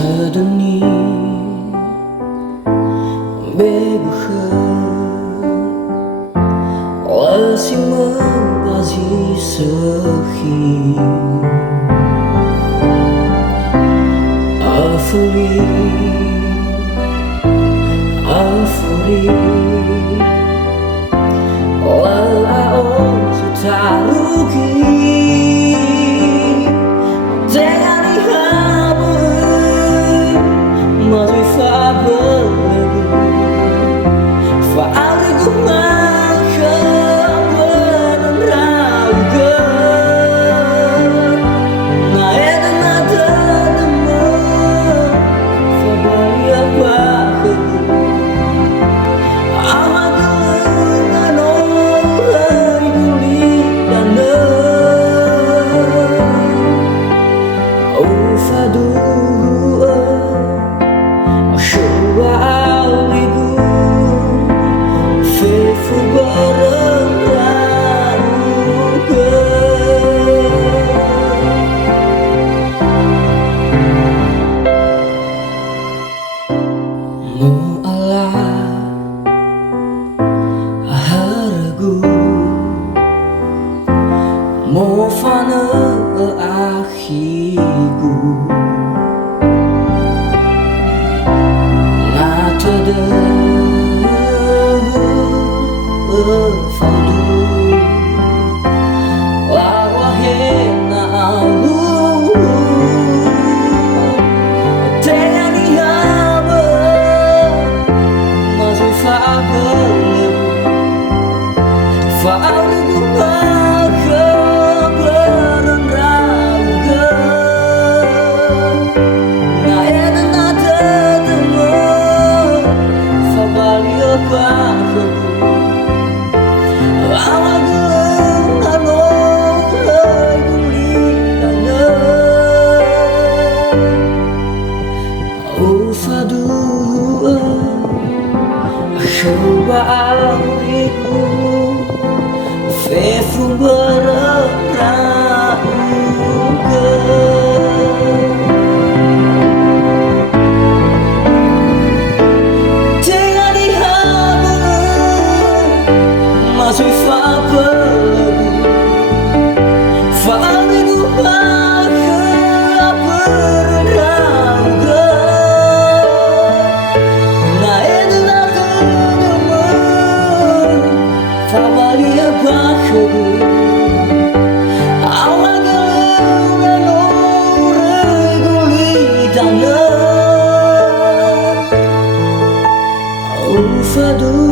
Sadani beguhan Wasima bazi sahi Afuri Wala on sutaruki Tengani habu Mazui fabelagu Fa'aligu maka Benenrauga Naedan nada demo Fabalia bahagu Mo fana akhiku Natada fadu Wawahena alu Tengani haba Mazui fa'abalagu Fa'aligu maka Aku fefu berarauga Tengani habu Mazui fabelagu Fa'aligu maka Benenrauga Naedan nada demo Fabalia bahagu Fadu